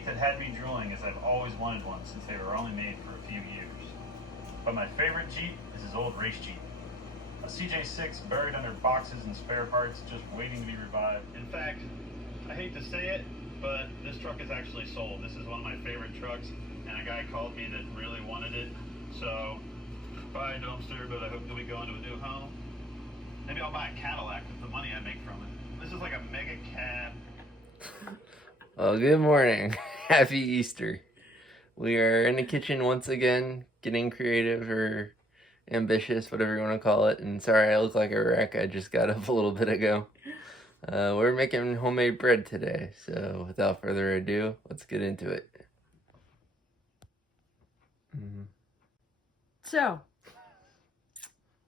Jeep that had me drooling, as I've always wanted one since they were only made for a few years. But my favorite Jeep is his old race Jeep. A CJ6 buried under boxes and spare parts just waiting to be revived. In fact, I hate to say it, but this truck is actually sold. This is one of my favorite trucks, and a guy called me that really wanted it. So, bye dumpster, but I hope you'll be going to a new home. Maybe I'll buy a Cadillac with the money I make from it. This is like a mega cab. Well, good morning. Happy Easter. We are in the kitchen once again, getting creative or ambitious, whatever you want to call it. And sorry, I look like a wreck. I just got up a little bit ago. We're making homemade bread today. So without further ado, let's get into it. So,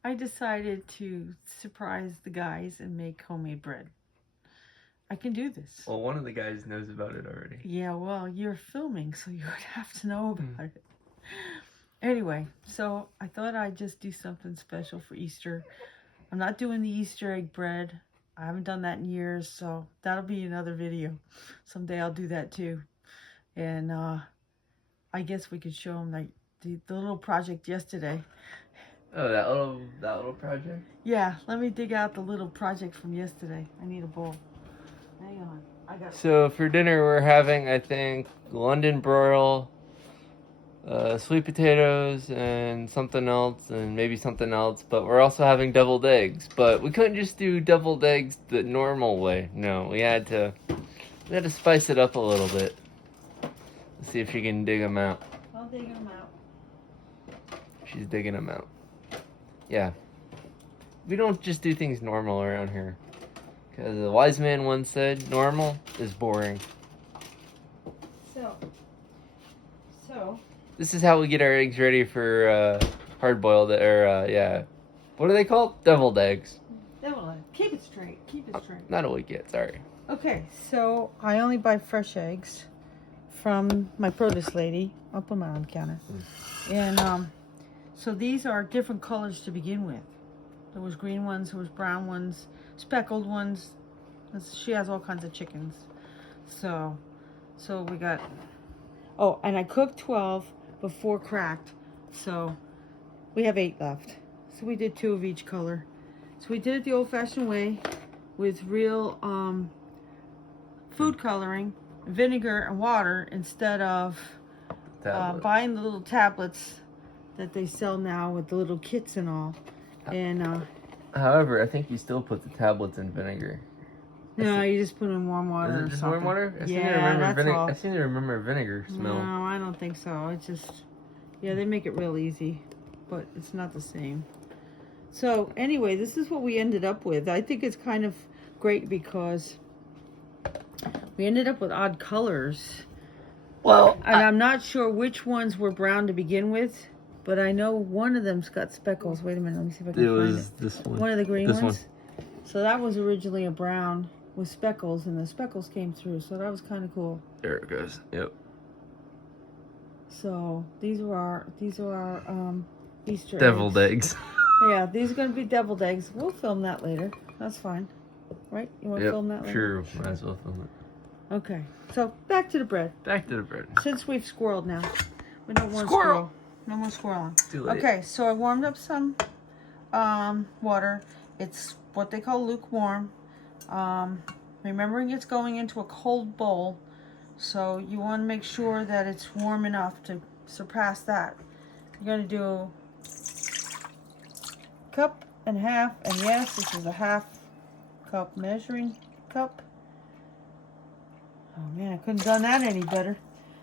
I decided to surprise the guys and make homemade bread. I can do this. Well, one of the guys knows about it already. Yeah, well, you're filming, so you would have to know about it. Anyway, so I thought I'd just do something special for Easter. I'm not doing the Easter egg bread. I haven't done that in years, so that'll be another video. Someday I'll do that too. And I guess we could show them like the little project yesterday. Oh, that little project? Yeah, let me dig out the little project from yesterday. I need a bowl. Hang on. I got. So for dinner we're having, I think, London broil, sweet potatoes, and something else, and maybe something else. But we're also having deviled eggs. But we couldn't just do deviled eggs the normal way. No, we had to spice it up a little bit. Let's see if she can dig them out. I'll dig them out. She's digging them out. Yeah. We don't just do things normal around here. Because a wise man once said, normal is boring. So. This is how we get our eggs ready for hard-boiled, or, yeah. What are they called? Deviled eggs. Deviled eggs. Keep it straight. Keep it straight. Not a week yet, sorry. Okay, so I only buy fresh eggs from my produce lady. I'll put them out on the counter. And, so these are different colors to begin with. There was green ones, there was brown ones, speckled ones. She has all kinds of chickens. So we got, oh, and I cooked 12 before cracked. So we have 8 left. So we did 2 of each color. So we did it the old-fashioned way with real food coloring, vinegar and water instead of buying the little tablets that they sell now with the little kits and all. And however, I think you still put the tablets in vinegar. No, you just put in warm water. Is it just warm water? I seem to remember vinegar smell. No, I don't think so. It's just, yeah, they make it real easy, but it's not the same. So anyway, this is what we ended up with. I think it's kind of great because we ended up with odd colors. Well, and I'm not sure which ones were brown to begin with. But I know one of them's got speckles. Wait a minute, let me see if I can find it. It was this one. One of the green ones? One. So that was originally a brown with speckles, and the speckles came through. So that was kind of cool. There it goes. Yep. So these are our Easter deviled eggs. Yeah, these are going to be deviled eggs. We'll film that later. That's fine. Right? You want to film that later? Sure, might as well film it. Okay. So back to the bread. Back to the bread. Since we've squirreled now. We don't want squirrel. No more squirreling. Too late. Okay, so I warmed up some water. It's what they call lukewarm. Remembering it's going into a cold bowl, so you want to make sure that it's warm enough to surpass that. You're going to do 1.5 cups, and yes, this is a 1/2 cup measuring cup. Oh man, I couldn't have done that any better.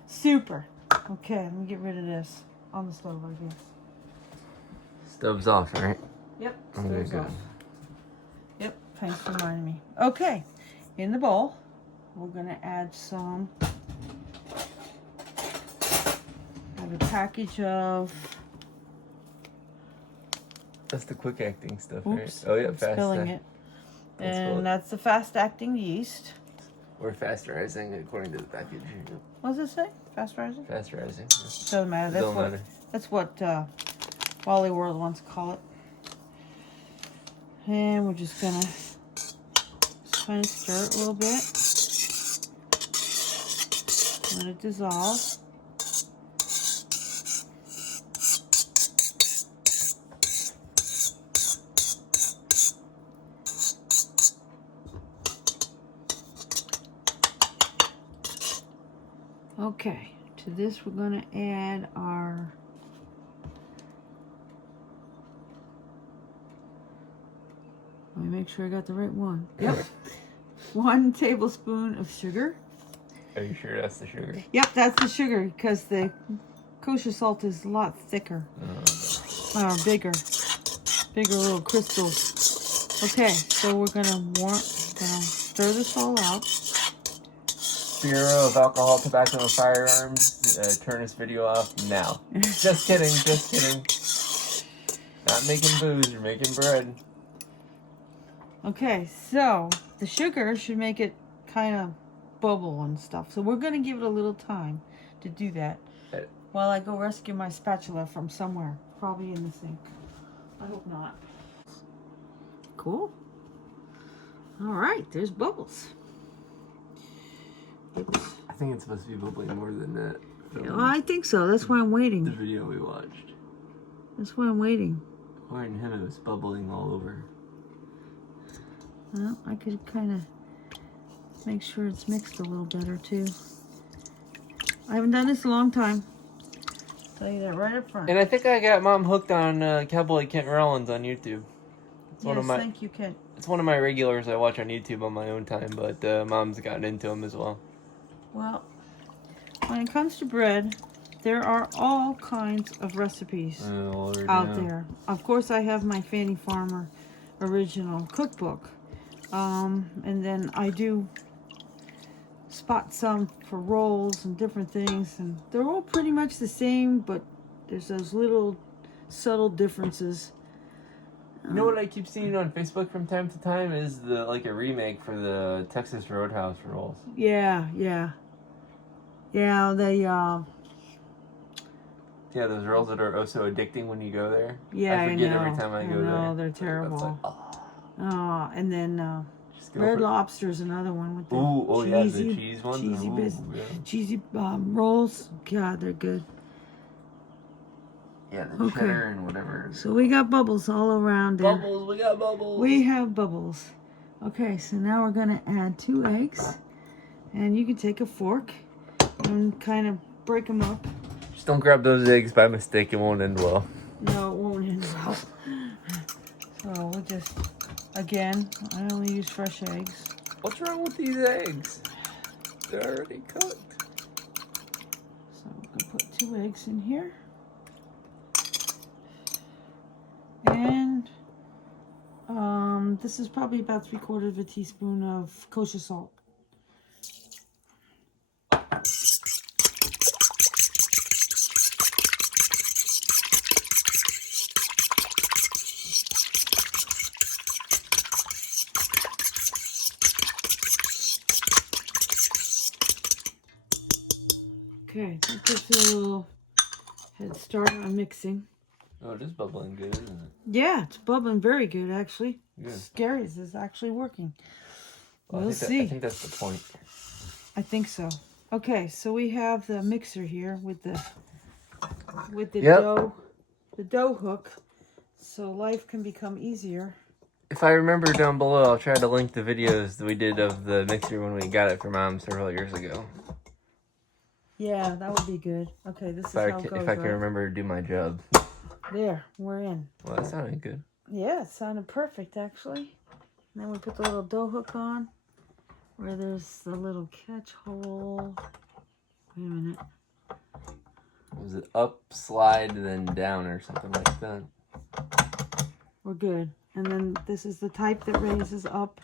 Super. Okay, let me get rid of this. On the stove, I guess. Stove's off, right? Yep, Okay, stove's good. off. Yep, thanks for reminding me. Okay, in the bowl, we're gonna add some. I have a package of. That's the quick acting stuff, Oops, right? Oh yeah, I'm fast. spilling it. And that's the fast acting yeast. Or fast rising, according to the package. What does it say? Fast rising? Fast rising. Doesn't matter. That's what Wally World wants to call it. And we're just gonna kind of stir it a little bit. Let it dissolve. Okay, to this we're going to add our let me make sure I got the right one. Yep. 1 tablespoon of sugar. Are you sure that's the sugar? Yep, that's the sugar because the kosher salt is a lot thicker. Bigger little crystals. Okay, so we're gonna stir this all out. Bureau of Alcohol, Tobacco, and Firearms, turn this video off now. Just kidding, just kidding. Not making booze, you're making bread. Okay, so the sugar should make it kind of bubble and stuff. So we're going to give it a little time to do that while I go rescue my spatula from somewhere. Probably in the sink. I hope not. Cool. All right, there's bubbles. I think it's supposed to be bubbling more than that. Well, I think so. That's why I'm waiting. The video we watched. That's why I'm waiting. According to him, it was bubbling all over. Well, I could kind of make sure it's mixed a little better too. I haven't done this a long time. I'll tell you that right up front. And I think I got Mom hooked on Cowboy Kent Rollins on YouTube. It's Yes, thank you, Kent. It's one of my regulars I watch on YouTube on my own time, but Mom's gotten into him as well. Well, when it comes to bread, there are all kinds of recipes out there. Of course, I have my Fannie Farmer original cookbook. And then I do spot some for rolls and different things, and they're all pretty much the same, but there's those little subtle differences. You know what I keep seeing on Facebook from time to time is a remake for the Texas Roadhouse rolls. Yeah, they yeah, those rolls that are oh so addicting when you go there. Yeah, I forget know. every time I go there. No, they're terrible. And then Red Lobster's another one with the the cheese ones. Cheesy rolls. God, they're good. Yeah, the cheddar and whatever. So we got bubbles all around there. Bubbles, we got bubbles. We have bubbles. Okay, so now we're gonna add 2 eggs, and you can take a fork and kind of break them up. Just don't grab those eggs by mistake; it won't end well. No, it won't end well. So we'll just, again, I only use fresh eggs. What's wrong with these eggs? They're already cooked. So I'm gonna put 2 eggs in here. And this is probably about 3/4 teaspoon of kosher salt. Okay, that gives a little head start on mixing. Oh, it is bubbling good, isn't it? Yeah, it's bubbling very good, actually. Good. Scary, this is actually working. Well, We'll see. I think that's the point. I think so. Okay, so we have the mixer here with the dough hook, so life can become easier. If I remember down below, I'll try to link the videos that we did of the mixer when we got it from Mom several years ago. Yeah, that would be good. Okay, this is how it goes, if I can remember to do my job. There, we're in. Well, that sounded good. Yeah, it sounded perfect, actually. And then we put the little dough hook on, where there's the little catch hole. Wait a minute. Was it up, slide, then down or something like that? We're good. And then this is the type that raises up.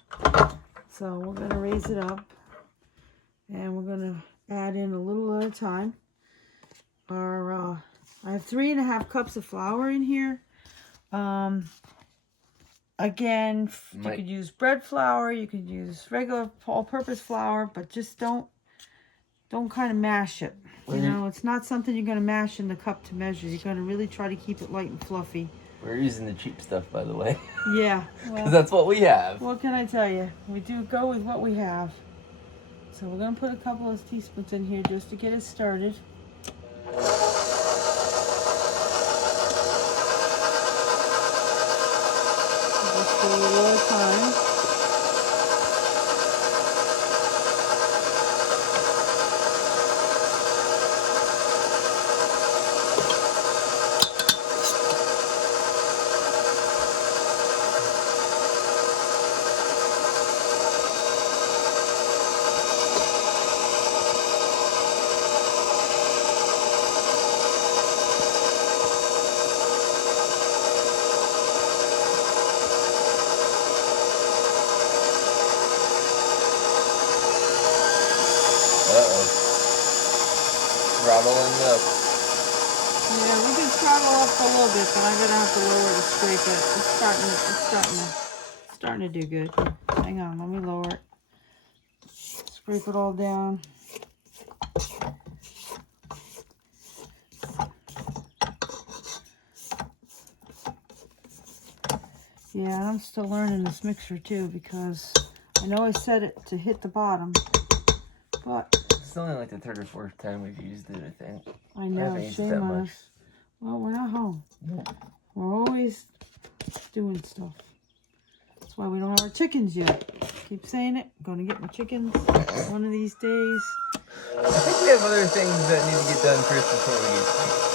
So we're going to raise it up. And we're going to add in a little at a time. I have 3.5 cups of flour in here. Again, you could use bread flour, you could use regular all-purpose flour, but just don't kind of mash it. You know, it's not something you're going to mash in the cup to measure. You're going to really try to keep it light and fluffy. We're using the cheap stuff, by the way. Yeah. Because that's what we have. What can I tell you? We do go with what we have. So we're gonna put a couple of teaspoons in here just to get it started. Just for a little time. Throttling up. Yeah, we can throttle up a little bit, but I'm gonna have to lower to scrape it. It's starting to do good. Hang on, let me lower it. Scrape it all down. Yeah, I'm still learning this mixer too, because I know I set it to hit the bottom, but It's only like the third or fourth time we've used it, I think. I know, shame on us. Well, we're not home. Nope. We're always doing stuff. That's why we don't have our chickens yet. Keep saying it. I'm gonna get my chickens one of these days. I think we have other things that need to get done first before we get chickens.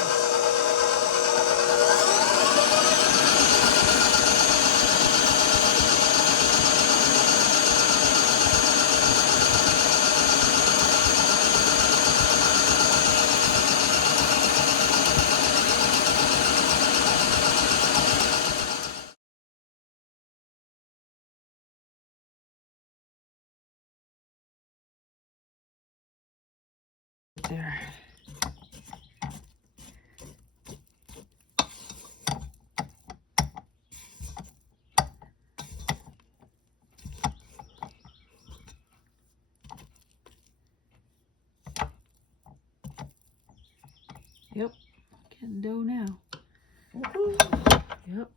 There. Yep. Getting dough now. Yep.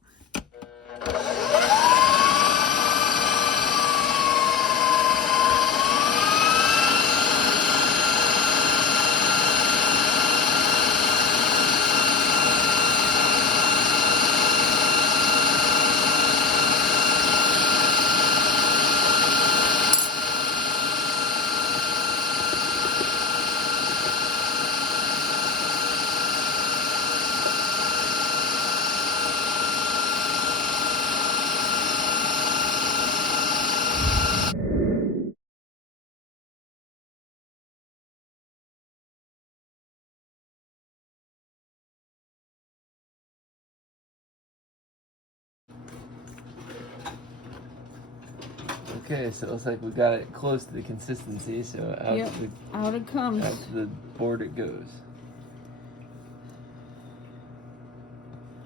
Okay, so it looks like we got it close to the consistency, so out, Yep. Out it comes. out to the board it goes.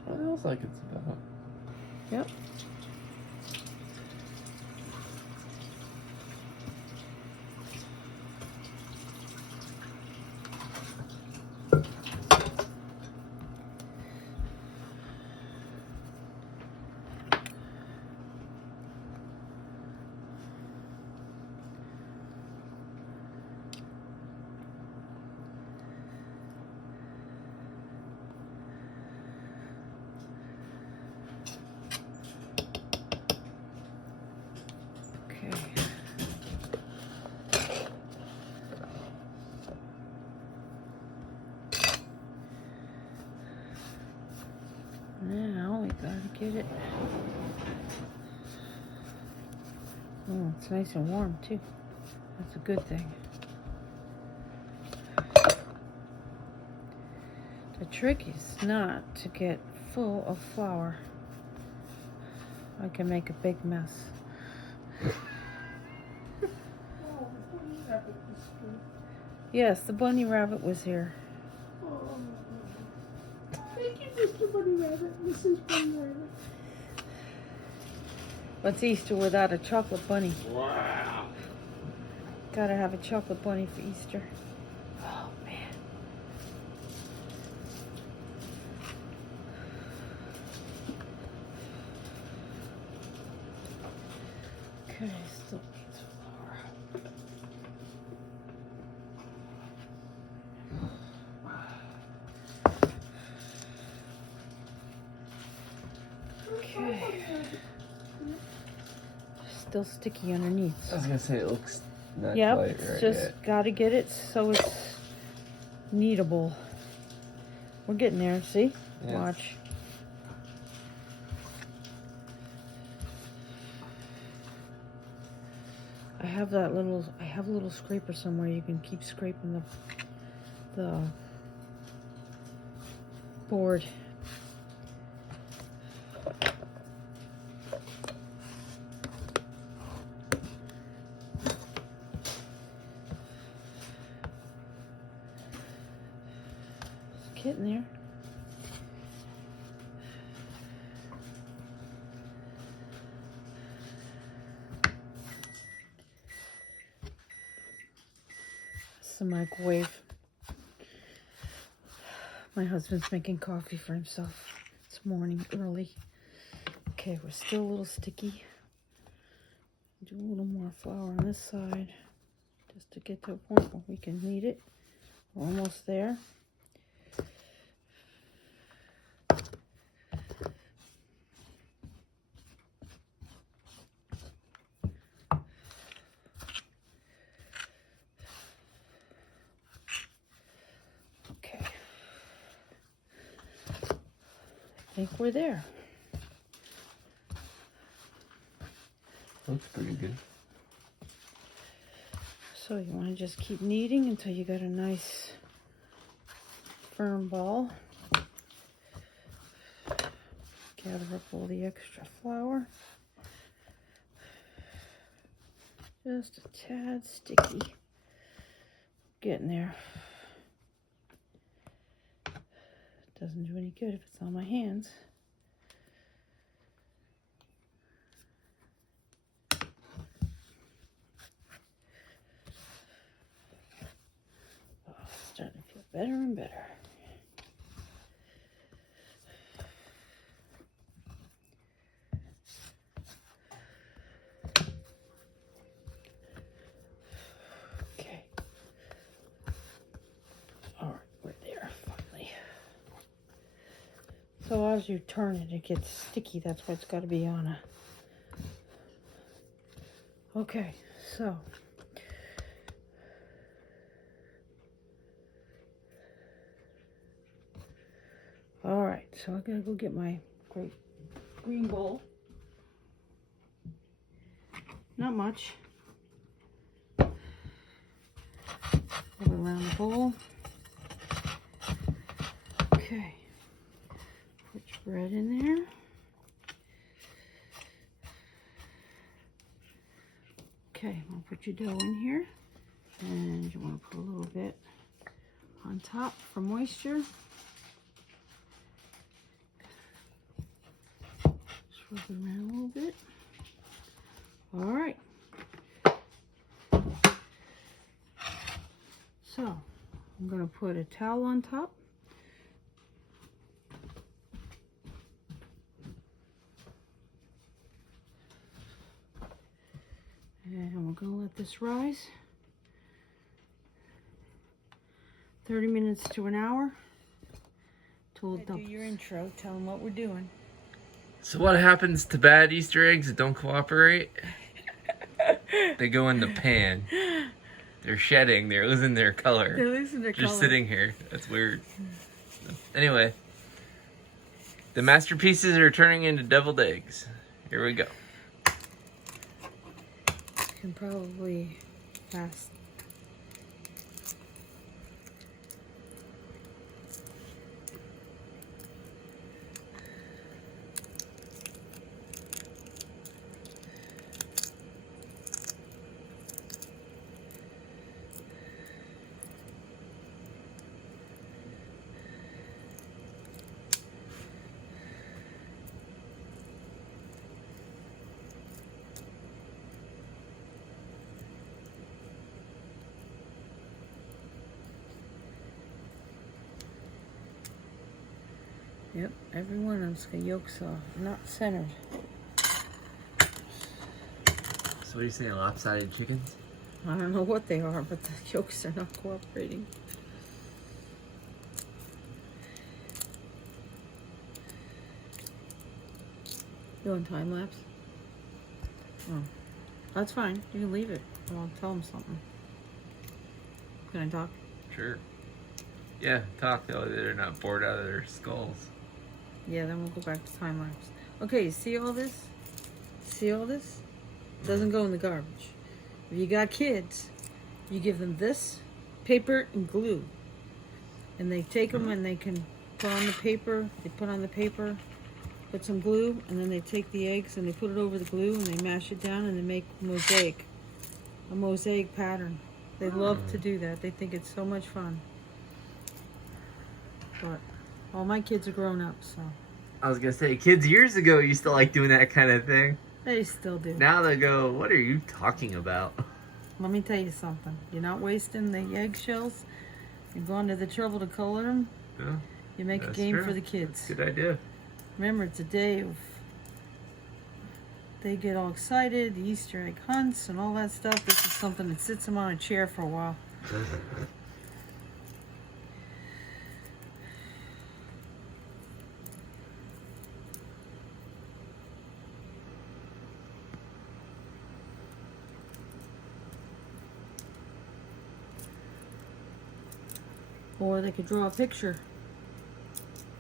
What else like it's about? Yep. Okay. Now we gotta get it. Oh, it's nice and warm too. That's a good thing. The trick is not to get full of flour. I can make a big mess. Yes, the bunny rabbit was here. Thank you, Mr. Bunny Rabbit, Mrs. Bunny Rabbit. What's Easter without a chocolate bunny? Wow. Gotta have a chocolate bunny for Easter. Oh man. Okay, still needs flour. still sticky underneath. I was gonna say it looks not Yep, quite it's right just yet. gotta get it so it's kneadable. We're getting there, see? Yes. Watch. I have a little scraper somewhere. You can keep scraping the board. It's getting there. It's the microwave. My husband's making coffee for himself. It's morning early. Okay, we're still a little sticky. Do a little more flour on this side just to get to a point where we can knead it. We're almost there. Okay. I think we're there. Looks pretty good. So you want to just keep kneading until you got a nice firm ball. Gather up all the extra flour. Just a tad sticky. Getting there. Doesn't do any good if it's on my hands. Oh, it's starting to feel better and better. Okay. All right, we're there finally. So as you turn it, it gets sticky. That's why it's got to be on a... Okay, so... All right, so I gotta go get my great green bowl. Not much. Put it around the bowl. Okay. Put your bread in there. Okay, I'll put your dough in here. And you want to put a little bit on top for moisture. Swirl it around a little bit. All right. So, I'm going to put a towel on top. And we're going to let this rise. 30 minutes to an hour. Till it doubles. Do your intro. Tell them what we're doing. So what happens to bad Easter eggs that don't cooperate? They go in the pan. They're shedding. They're losing their color. They're losing their color. Just sitting here. That's weird. Anyway, the masterpieces are turning into deviled eggs. Here we go. Can probably last. Yep, every one of them's got yolks not centered. So what are you saying, lopsided chickens? I don't know what they are, but the yolks are not cooperating. You on time lapse? Oh. That's fine. You can leave it. I'll tell them something. Can I talk? Sure. Yeah, talk though. They're not bored out of their skulls. Yeah, then we'll go back to time lapse. Okay, you see all this? See all this? Doesn't go in the garbage. If you got kids, you give them this, paper and glue. And they take them and they can put on the paper. They put on the paper, put some glue, and then they take the eggs and they put it over the glue and they mash it down and they make a mosaic pattern. They love to do that. They think it's so much fun. But all my kids are grown up, so I was gonna say, kids years ago used to like doing that kind of thing. they still do. Now they go, "What are you talking about?" Let me tell you something. You're not wasting the eggshells. You're going to the trouble to color them. Yeah, You make a that's game true. for the kids. Good idea. Remember, it's a day of. They get all excited, the Easter egg hunts and all that stuff. This is something that sits them on a chair for a while. Or they could draw a picture.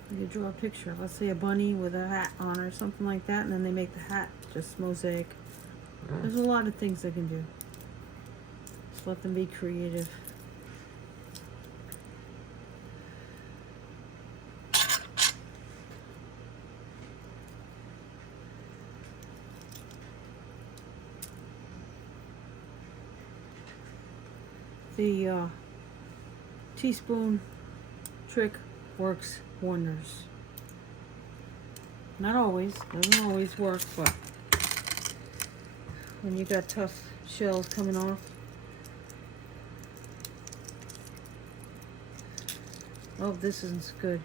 They could draw a picture. Let's say a bunny with a hat on or something like that, and then they make the hat just mosaic. There's a lot of things they can do. Just let them be creative. The teaspoon trick works wonders. Not always, doesn't always work, but when you got tough shells coming off. Oh, this is good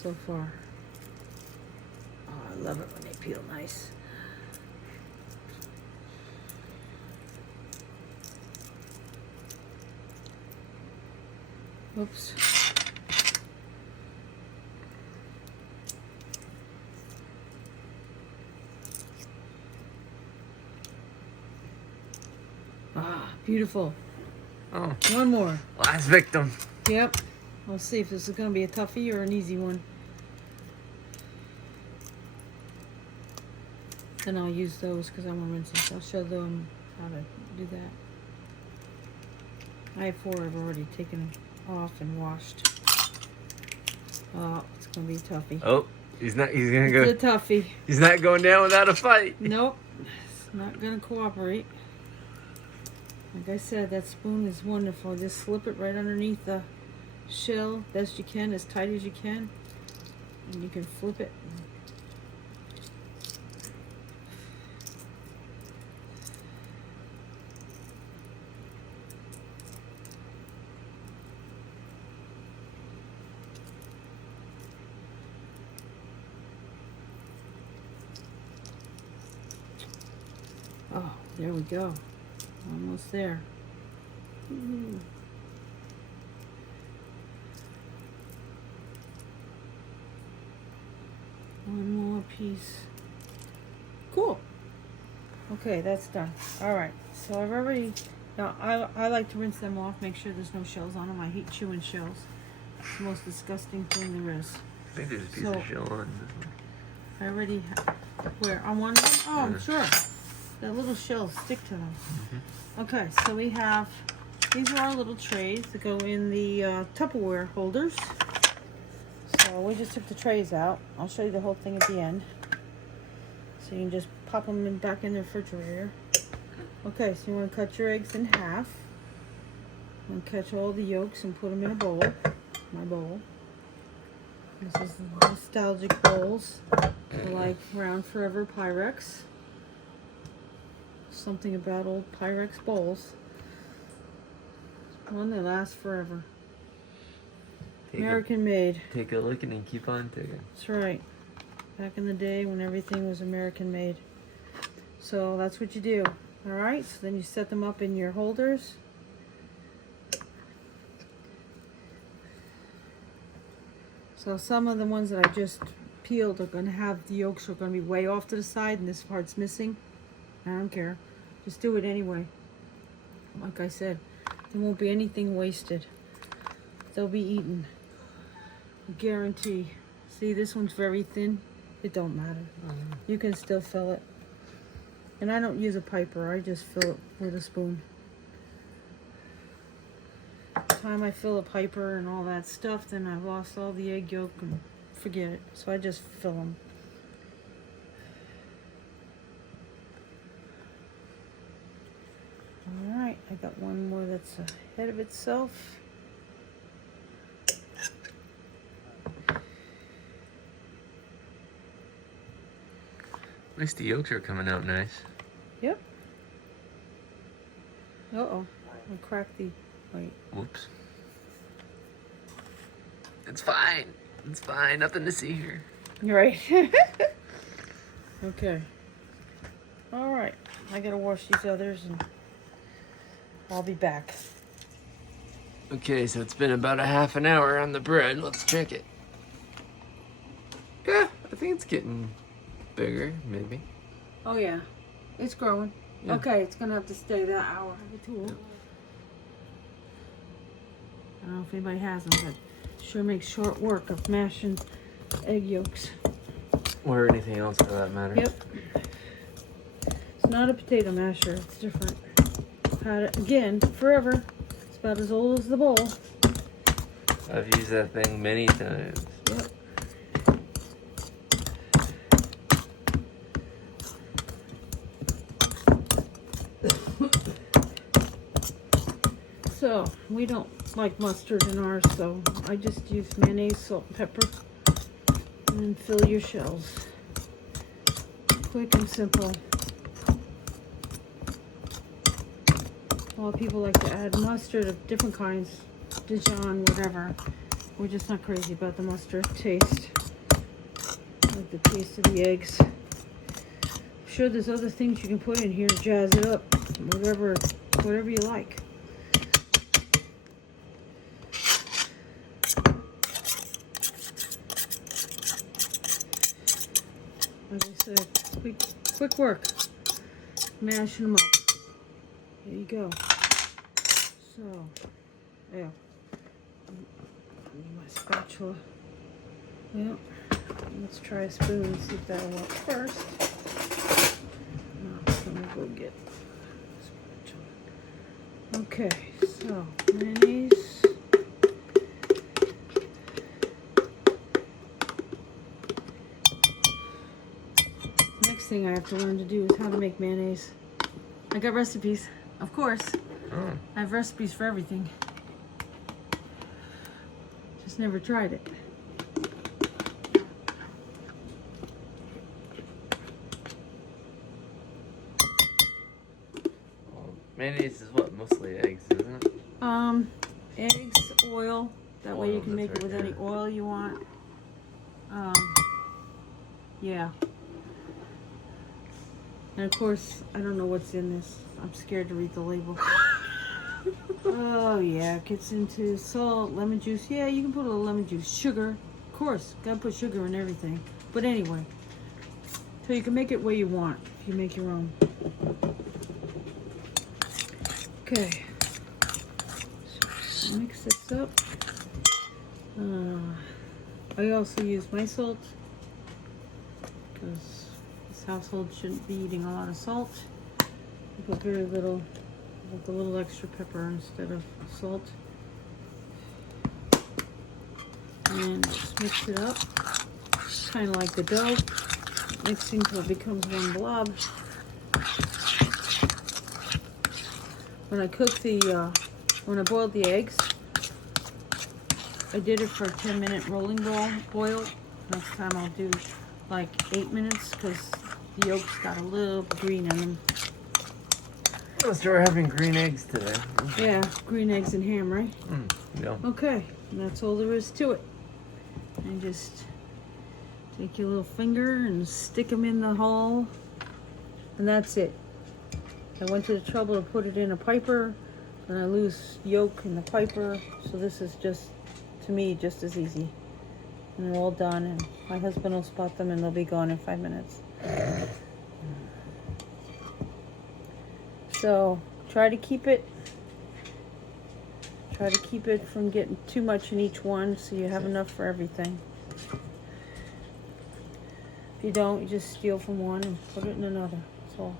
so far. Oh, I love it when they peel nice. Oops. Ah, beautiful. Oh, One more. last victim. Yep. Let's see if this is going to be a toughie or an easy one. Then I'll use those because I want to rinse them. I'll show them how to do that. I have 4 I've already taken off and washed. Oh, it's going to be a toughie. Oh, he's gonna go. It's a toughie. He's not going down without a fight. Nope. It's not going to cooperate. Like I said, that spoon is wonderful. Just slip it right underneath the shell best you can, as tight as you can. And you can flip it. Oh, there we go. Almost there. Ooh. One more piece. Cool. Okay, that's done. All right. So I've already. Now I like to rinse them off. Make sure there's no shells on them. I hate chewing shells. It's the most disgusting thing there is. I think there's a piece of shell on this one. I already. Where on one of them? Oh, I'm sure. The little shells stick to them. Okay, so we have. These are our little trays that go in the Tupperware holders. So we just took the trays out. I'll show you the whole thing at the end. So you can just pop them back in the refrigerator. Okay, so you want to cut your eggs in half. And catch all the yolks and put them in a bowl. My bowl. This is nostalgic bowls. Like Round Forever Pyrex. Something about old Pyrex bowls. One that lasts forever. American made. Take a look and keep on taking. That's right. Back in the day when everything was American made. So that's what you do. Alright, so then you set them up in your holders. So some of the ones that I just peeled are going to have the yolks are going to be way off to the side and this part's missing. I don't care. Just do it anyway. Like I said, there won't be anything wasted. They'll be eaten. Guarantee. See, this one's very thin. It don't matter. You can still fill it. And I don't use a piper. I just fill it with a spoon. By the time I fill a piper and all that stuff, then I've lost all the egg yolk and forget it. So I just fill them. All right, I got one more that's ahead of itself. At least the yolks are coming out nice. Yep. Uh-oh. I cracked the... Wait. Whoops. It's fine. It's fine. Nothing to see here. You're right. Okay. All right. I gotta wash these others and I'll be back. Okay, so it's been about a half an hour on the bread. Let's check it. Yeah, I think it's getting bigger, maybe. Oh, yeah. It's growing. Yeah. Okay, it's gonna have to stay that hour. Tool. Yep. I don't know if anybody has them, but sure makes short work of mashing egg yolks. Or anything else for that matter. Yep. It's not a potato masher. It's different. Had it again forever. It's about as old as the bowl. I've used that thing many times. Yep. So, we don't like mustard in ours, so I just use mayonnaise, salt, and pepper, and fill your shells. Quick and simple. A lot of people like to add mustard of different kinds, Dijon, whatever. We're just not crazy about the mustard taste. I like the taste of the eggs. I'm sure there's other things you can put in here to jazz it up. Whatever you like. Like I said, quick work. Mashing them up. There you go. So, yeah. Need my spatula. Yeah. Let's try a spoon and see if that'll work first. No, so I'm gonna go get a spatula. Okay, so mayonnaise. Next thing I have to learn to do is how to make mayonnaise. I got recipes, of course. Oh. I have recipes for everything. Just never tried it. Well, mayonnaise is what? Mostly eggs, isn't it? Eggs, oil. That way you Oil, can make that's it with right, any yeah. oil you want. Yeah. And of course, I don't know what's in this. I'm scared to read the label. Oh yeah, it gets into salt, lemon juice. Yeah, you can put a little lemon juice. Sugar, of course. Gotta put sugar in everything. But anyway, so you can make it where you want if you make your own. Okay. So mix this up. I also use my salt because this household shouldn't be eating a lot of salt. I put very little, like a little extra pepper instead of salt. And just mix it up, kind of like the dough, mixing till it becomes one blob. When I cooked when I boiled the eggs, I did it for a 10-minute rolling boil. Next time I'll do like 8 minutes because the yolks got a little green in them. Oh, so we're having green eggs today. Yeah, green eggs and ham, right? Yeah. Okay, and that's all there is to it. And just take your little finger and stick them in the hole, and that's it. I went to the trouble to put it in a piper, and I lose yolk in the piper, so this is just, to me, just as easy. And they're all done, and my husband will spot them, and they'll be gone in 5 minutes. So try to keep it from getting too much in each one, so you have enough for everything. If you don't, you just steal from one and put it in another. That's all.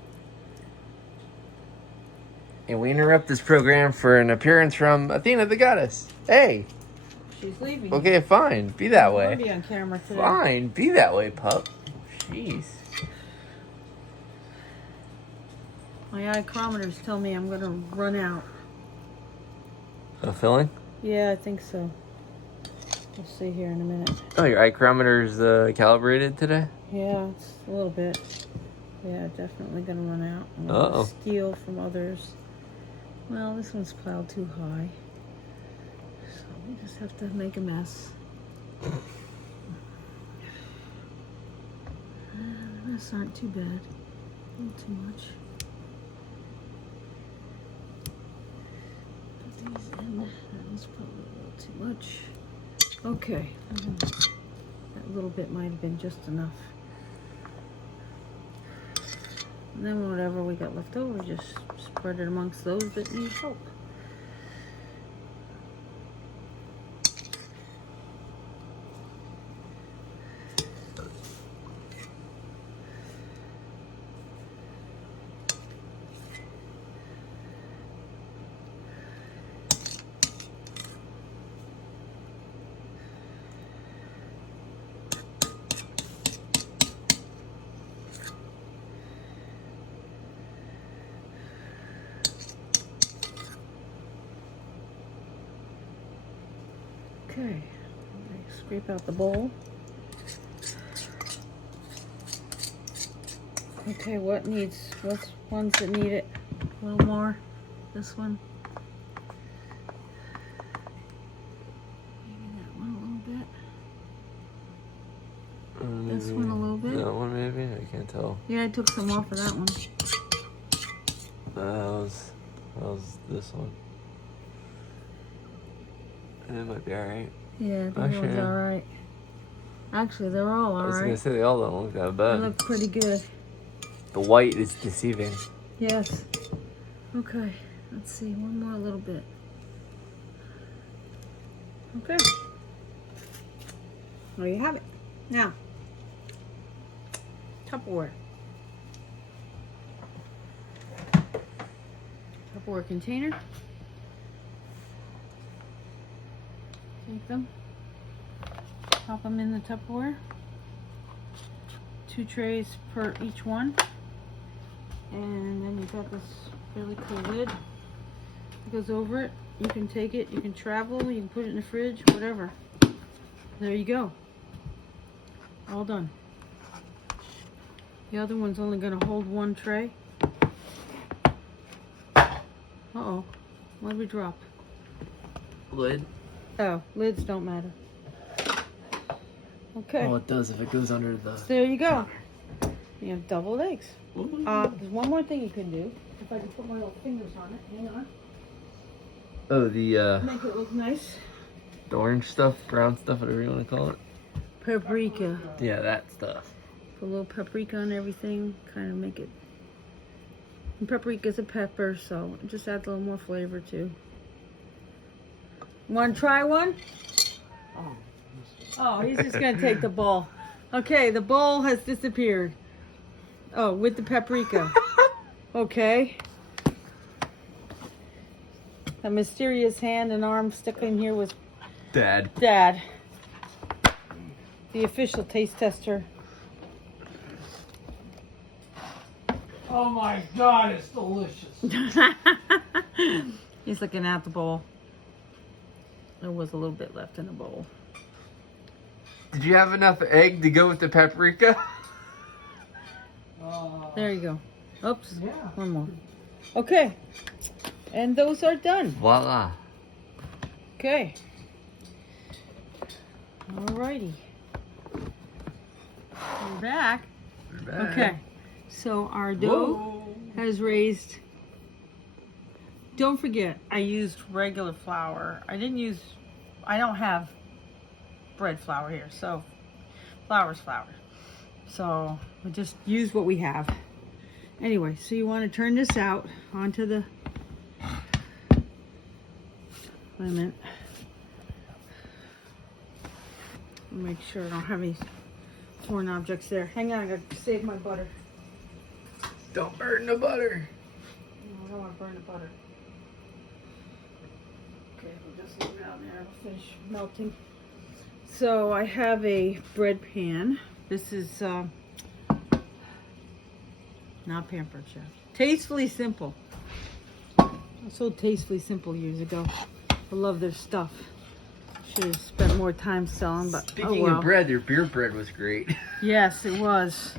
And we interrupt this program for an appearance from Athena the goddess. Hey. She's leaving. Okay, fine. Be that I'm way. gonna be on camera today. Fine. Be that way, pup. Jeez. My ichrometers tell me I'm gonna run out. No filling? Yeah, I think so. We'll see here in a minute. Oh, your ichrometer's calibrated today? Yeah, it's a little bit. Yeah, definitely gonna run out. I'm gonna Uh-oh. steal from others. Well, this one's plowed too high. So we just have to make a mess. That's not too bad. A little too much. Put these in. That was probably a little too much. Okay. That little bit might have been just enough. And then whatever we got left over, just spread it amongst those that need help. Okay, scrape out the bowl. Okay, what's ones that need it? A little more. This one. Maybe that one a little bit. This one a little bit. That one maybe? I can't tell. Yeah, I took some off of that one. That was this one. It might be alright. Yeah, I think that one's alright. Actually, they're all alright. I was gonna say they all don't look that They bad. look pretty good. The white is deceiving. Yes. Okay, let's see. One more little bit. Okay. There you have it. Now, Tupperware. Tupperware container. Take them. Pop them in the Tupperware. 2 trays per each one. And then you've got this really cool lid that goes over it. You can take it, you can travel, you can put it in the fridge, whatever. There you go. All done. The other one's only going to hold 1 tray. Uh-oh. What did we drop? Lid? Oh, lids don't matter. Okay. Oh, it does if it goes under the... So there you go. You have deviled eggs. There's one more thing you can do. If I can put my little fingers on it. Hang on. Oh, the Make it look nice. orange stuff, brown stuff, whatever you want to call it. Paprika. Yeah, that stuff. Put a little paprika on everything. Kind of make it... And paprika's a pepper, so it just adds a little more flavor too. Want to try one? Oh, he's just going to take the bowl. Okay, the bowl has disappeared. Oh, with the paprika. Okay. A mysterious hand and arm stuck in here was Dad. Dad, the official taste tester. Oh my God, it's delicious. He's looking at the bowl. There was a little bit left in the bowl. Did you have enough egg to go with the paprika? There you go. Oops. Yeah. One more. Okay. And those are done. Voila. Okay. Alrighty. We're back. We're back. Okay. So our dough has raised. Don't forget, I used regular flour. I don't have bread flour here, so flour's flour. So we just use what we have. Anyway, so you want to turn this out onto the, wait a minute. Make sure I don't have any foreign objects there. Hang on, I gotta save my butter. Don't burn the butter. No, I don't want to burn the butter. Okay, we'll just leave it out there. It'll finish melting. So I have a bread pan. This is not Pampered Chef. Tastefully Simple. I sold Tastefully Simple years ago. I love their stuff. Should have spent more time selling, but Speaking oh well. of bread, their beer bread was great. Yes, it was.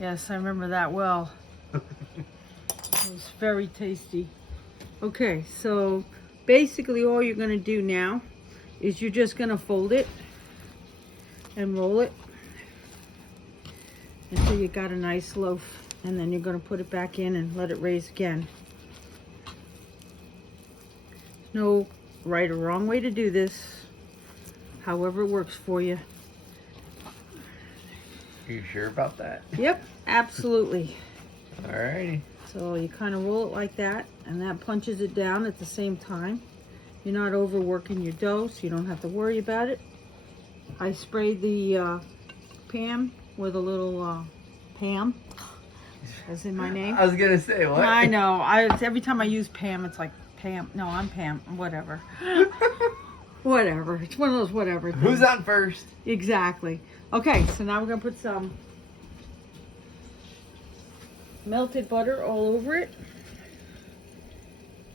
Yes, I remember that well. It was very tasty. Okay, so basically all you're going to do now is you're just going to fold it and roll it until you got a nice loaf, and then you're going to put it back in and let it raise again. No right or wrong way to do this, however it works for you. Are you sure about that? Yep, absolutely. Alrighty. So you kind of roll it like that, and that punches it down at the same time. You're not overworking your dough, so you don't have to worry about it. I sprayed the Pam with a little Pam, as in my name. I was gonna say what? I know. Every time I use Pam, it's like Pam. No, I'm Pam. Whatever. Whatever. It's one of those whatever things. Who's on first? Exactly. Okay, so now we're gonna put some melted butter all over it.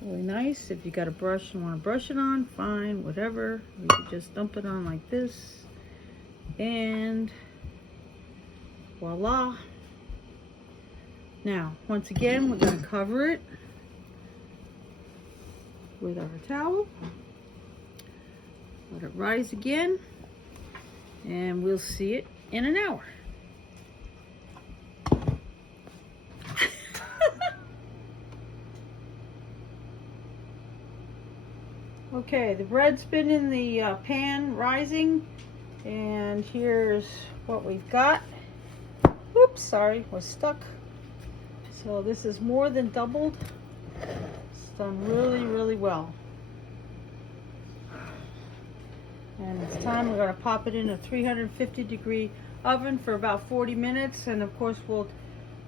Really nice. If you got a brush and want to brush it on, fine, whatever. You can just dump it on like this. And voila. Now, once again, we're going to cover it with our towel. Let it rise again. And we'll see it in an hour. Okay, the bread's been in the pan rising, and here's what we've got. Oops, sorry, was stuck. So this is more than doubled. It's done really, really well. And it's time we're going to pop it in a 350-degree oven for about 40 minutes, and of course we'll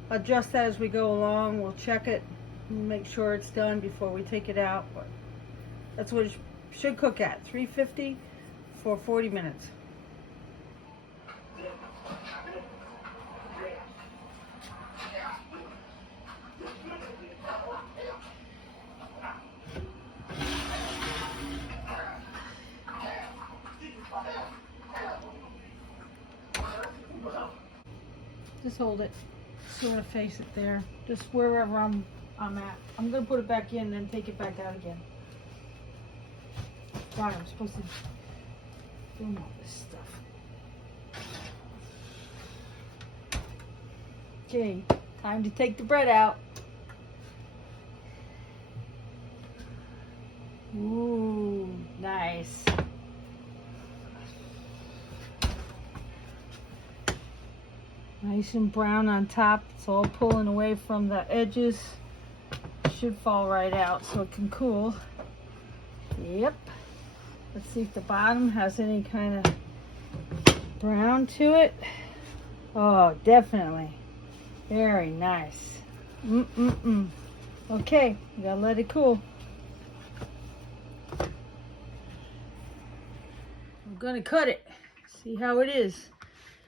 adjust that as we go along. We'll check it and make sure it's done before we take it out. But that's what it should cook at, 350 for 40 minutes. Just hold it, sort of face it there, just wherever I'm at. I'm gonna put it back in and then take it back out again. God, I'm supposed to film all this stuff. Okay, time to take the bread out. Ooh, nice. Nice and brown on top. It's all pulling away from the edges. Should fall right out so it can cool. Yep. Let's see if the bottom has any kind of brown to it. Oh, definitely. Very nice. Okay, we gotta let it cool. I'm gonna cut it. See how it is.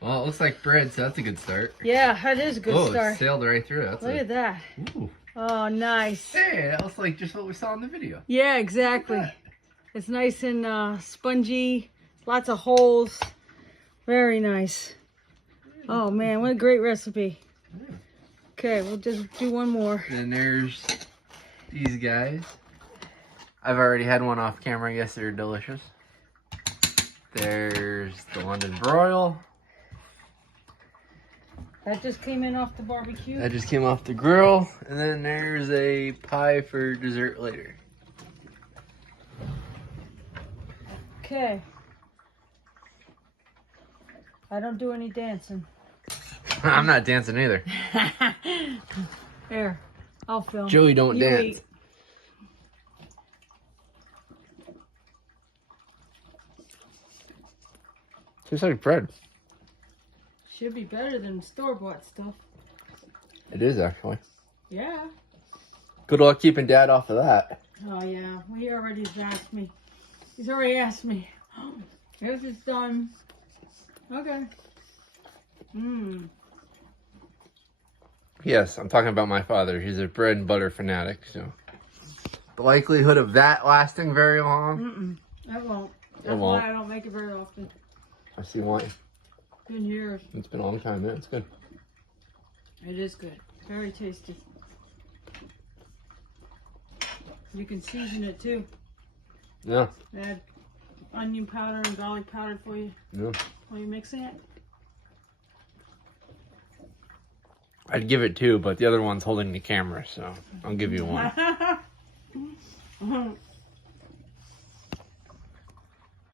Well, it looks like bread, so that's a good start. Yeah, that is a good start. It sailed right through. Look at that. Ooh. Oh, nice. Hey, that was like just what we saw in the video. Yeah, exactly. It's nice and spongy. Lots of holes. Very nice. Oh, man, what a great recipe. Okay, we'll just do one more. Then there's these guys. I've already had one off camera. I guess they're delicious. There's the London broil. That just came in off the barbecue. That just came off the grill. And then there's a pie for dessert later. Okay. I don't do any dancing. I'm not dancing either. Here, I'll film. Joey, don't You dance. eat. Tastes like bread. Should be better than store-bought stuff. It is actually. Yeah. Good luck keeping Dad off of that. Oh yeah, he already asked me. He's already asked me. This is done. Okay. Mmm. Yes, I'm talking about my father. He's a bread and butter fanatic, so. The likelihood of that lasting very long? That won't. That's It won't. why I don't make it very often. I see why. Been years. It's been a long time, yeah, it's good. It is good. Very tasty. You can season it too. Yeah, Add onion powder and garlic powder for you yeah. while you're mixing it. I'd give it two, but the other one's holding the camera, so I'll give you one.